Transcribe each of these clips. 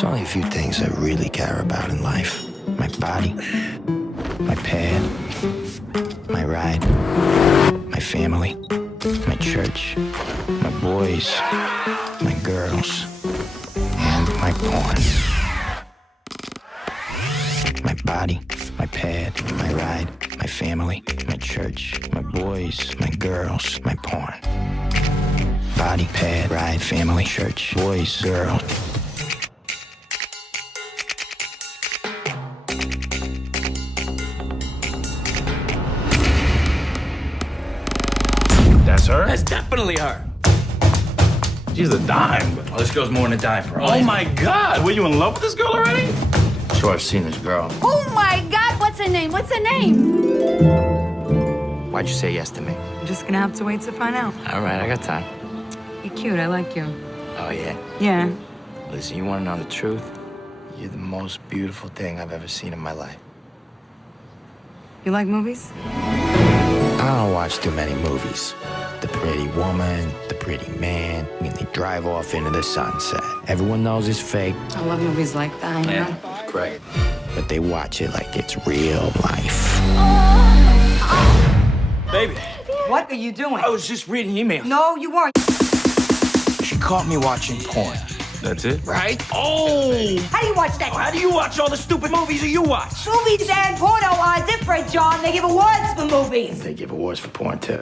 There's only a few things I really care about in life. My body, my pad, my ride, my family, my church, my boys, my girls, and my porn. My body, my pad, my ride, my family, my church, my boys, my girls, my porn. Body, pad, ride, family, church, boys, girls. That's her? That's definitely her. She's a dime. Well, this girl's more than a dime for Oh my God, were you in love with this girl already? Sure, I've seen this girl. Oh my God, what's her name? What's her name? Why'd you say yes to me? I'm just gonna have to wait to find out. All right, I got time. You're cute, I like you. Oh, yeah? Yeah. Listen, you want to know the truth? You're the most beautiful thing I've ever seen in my life. You like movies? I don't watch too many movies. The pretty woman, the pretty man, and they drive off into the sunset. Everyone knows it's fake, I love movies like that, you know? Great. but they watch it like it's real life. Baby, What are you doing? I was just reading emails. No, you weren't. She caught me watching porn. That's it? Right? Oh! How do you watch that? How do you watch all the stupid movies that you watch? Movies and porno are different, John. They give awards for movies. They give awards for porn, too.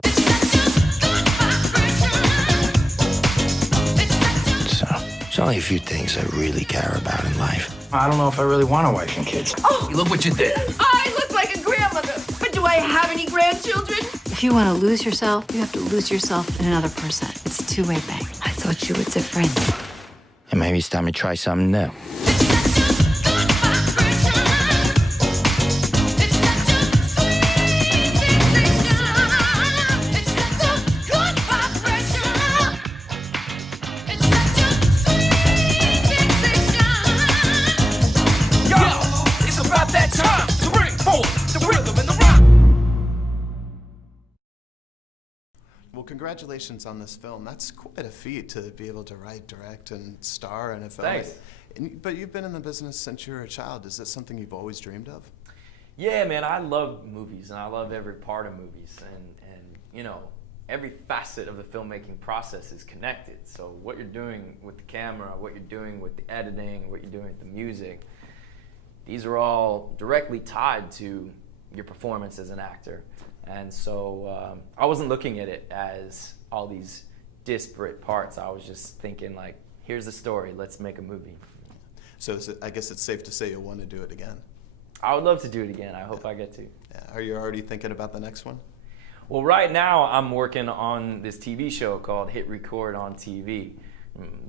So, there's only a few things I really care about in life. I don't know if I really want a wife and kids. Oh. Look what you did. I look like a grandmother, but do I have any grandchildren? If you want to lose yourself, you have to lose yourself in another person. It's a two-way thing. I thought you were different. And maybe it's time to try something new. Well, congratulations on this film. That's quite a feat to be able to write, direct, and star in a film. Thanks. But you've been in the business since you were a child. Is that something you've always dreamed of? Yeah, man, I love movies, and I love every part of movies, and you know, every facet of the filmmaking process is connected. So what you're doing with the camera, what you're doing with the editing, what you're doing with the music, these are all directly tied to your performance as an actor. And so I wasn't looking at it as all these disparate parts. I was just thinking, like, here's the story, let's make a movie. So I guess it's safe to say you'll want to do it again. I would love to do it again. I hope I get to. Yeah. Are you already thinking about the next one? Well, right now I'm working on this TV show called Hit Record on TV.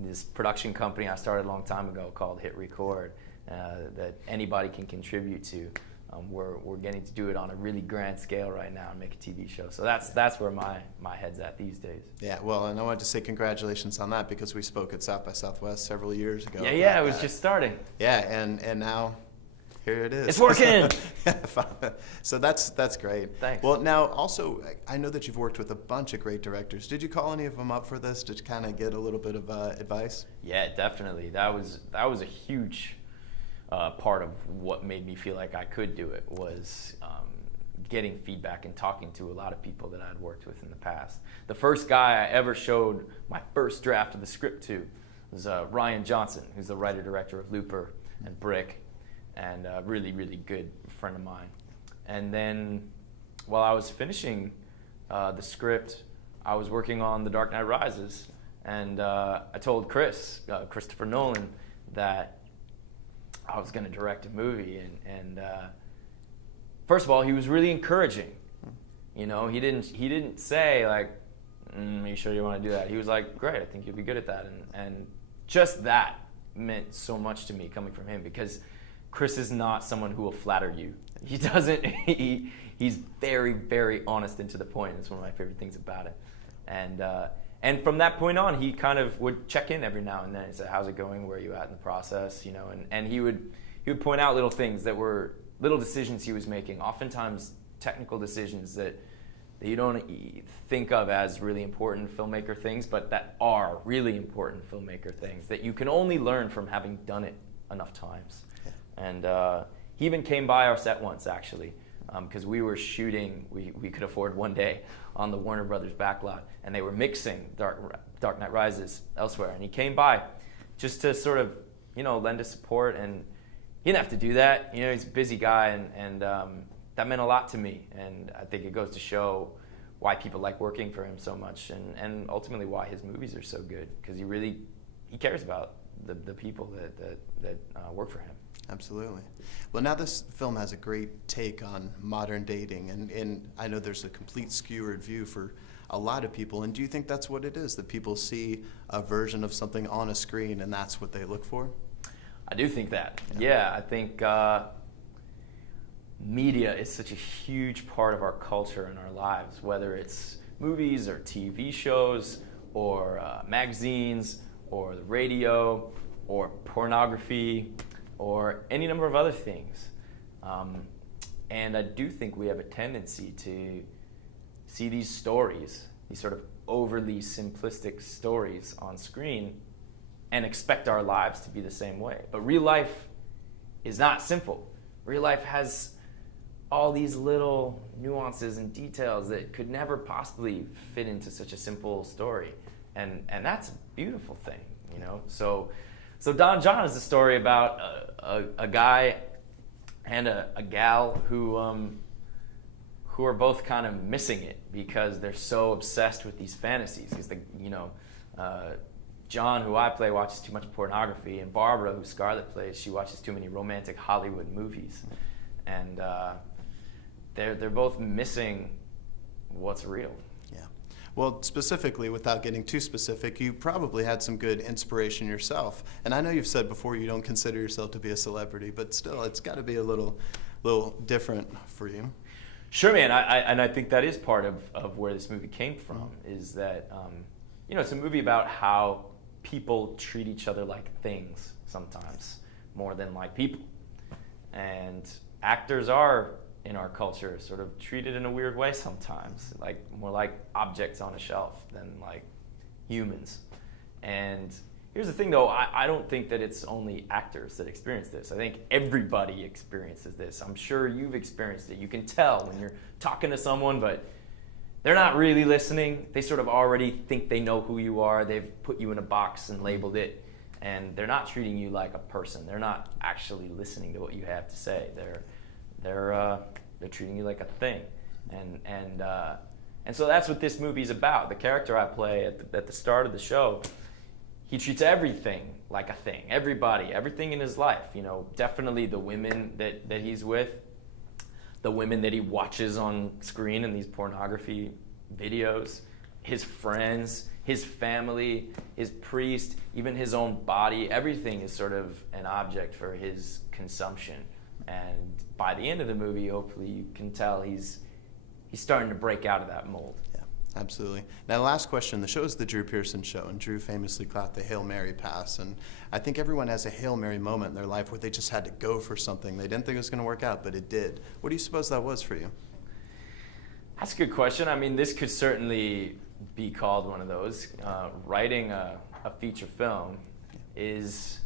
This production company I started a long time ago called Hit Record that anybody can contribute to. We're getting to do it on a really grand scale right now and make a TV show. So that's where my head's at these days. Yeah, well, and I wanted to say congratulations on that because we spoke at South by Southwest several years ago. Yeah, it was just starting. Yeah, and now here it is. It's working. So that's great. Thanks. Well, now also, I know that you've worked with a bunch of great directors. Did you call any of them up for this to kind of get a little bit of advice? Yeah, definitely. That was a huge part of what made me feel like I could do it was getting feedback and talking to a lot of people that I'd worked with in the past. The first guy I ever showed my first draft of the script to was Ryan Johnson, who's the writer-director of Looper and Brick, and a really, really good friend of mine. And then while I was finishing the script, I was working on The Dark Knight Rises, and I told Christopher Nolan, that I was going to direct a movie, and first of all, he was really encouraging. You know, he didn't say like, "Are you sure you want to do that?" He was like, "Great, I think you'll be good at that," and just that meant so much to me coming from him because Chris is not someone who will flatter you. He doesn't. He's very, very honest and to the point. It's one of my favorite things about it, and from that point on, he kind of would check in every now and then and say, "How's it going? Where are you at in the process?" You know, and he would point out little things that were little decisions he was making, oftentimes technical decisions that you don't think of as really important filmmaker things, but that are really important filmmaker things that you can only learn from having done it enough times. And he even came by our set once, actually, because we were shooting, we could afford one day on the Warner Brothers backlot, and they were mixing Dark Knight Rises elsewhere. And he came by just to sort of, lend his support. And he didn't have to do that. He's a busy guy, and that meant a lot to me. And I think it goes to show why people like working for him so much, and ultimately why his movies are so good, because he cares about the people that work for him. Absolutely. Well, now this film has a great take on modern dating, and I know there's a complete skewered view for a lot of people. And do you think that's what it is, that people see a version of something on a screen and that's what they look for? I do think that. Yeah, I think media is such a huge part of our culture and our lives, whether it's movies or TV shows or magazines or the radio or pornography or any number of other things. And I do think we have a tendency to see these stories, these sort of overly simplistic stories on screen, and expect our lives to be the same way. But real life is not simple. Real life has all these little nuances and details that could never possibly fit into such a simple story. And that's a beautiful thing, So Don John is a story about a guy and a gal who are both kind of missing it because they're so obsessed with these fantasies. Because John, who I play, watches too much pornography, and Barbara, who Scarlett plays, she watches too many romantic Hollywood movies, and they're both missing what's real. Yeah. Well, specifically, without getting too specific, you probably had some good inspiration yourself. And I know you've said before you don't consider yourself to be a celebrity, but still, it's got to be a little different for you. Sure, man. I think that is part of where this movie came from, is that, it's a movie about how people treat each other like things sometimes more than like people. And actors are, in our culture, sort of treated in a weird way sometimes, more like objects on a shelf than like humans. And here's the thing, though, I don't think that it's only actors that experience this. I think everybody experiences this. I'm sure you've experienced it. You can tell when you're talking to someone, but they're not really listening. They sort of already think they know who you are. They've put you in a box and labeled it, and they're not treating you like a person. They're not actually listening to what you have to say. They're treating you like a thing, and so that's what this movie's about. The character I play at the start of the show, he treats everything like a thing. Everybody, everything in his life. Definitely the women that he's with, the women that he watches on screen in these pornography videos, his friends, his family, his priest, even his own body. Everything is sort of an object for his consumption. And by the end of the movie, hopefully you can tell he's starting to break out of that mold. Yeah, absolutely. Now, last question. The show is the Drew Pearson Show, and Drew famously caught the Hail Mary pass. And I think everyone has a Hail Mary moment in their life where they just had to go for something. They didn't think it was going to work out, but it did. What do you suppose that was for you? That's a good question. I mean, this could certainly be called one of those. Writing a feature film is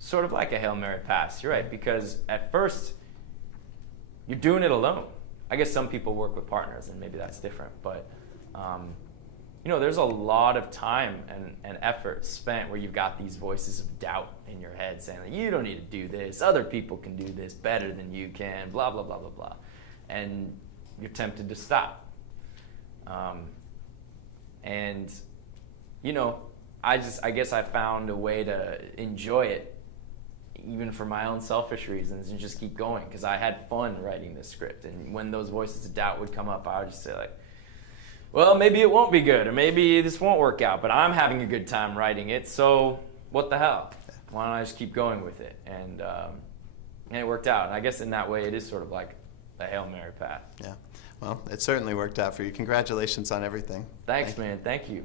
sort of like a Hail Mary pass. You're right, because at first you're doing it alone. I guess some people work with partners, and maybe that's different. But there's a lot of time and effort spent where you've got these voices of doubt in your head saying, you don't need to do this. Other people can do this better than you can. Blah blah blah blah blah, and you're tempted to stop. I guess I found a way to enjoy it, even for my own selfish reasons, and just keep going, because I had fun writing this script. And when those voices of doubt would come up, I would just say well, maybe it won't be good, or maybe this won't work out, but I'm having a good time writing it, so what the hell? Why don't I just keep going with it? And it worked out. And I guess in that way, it is sort of like a Hail Mary path. Yeah. Well, it certainly worked out for you. Congratulations on everything. Thanks, man. Thank you.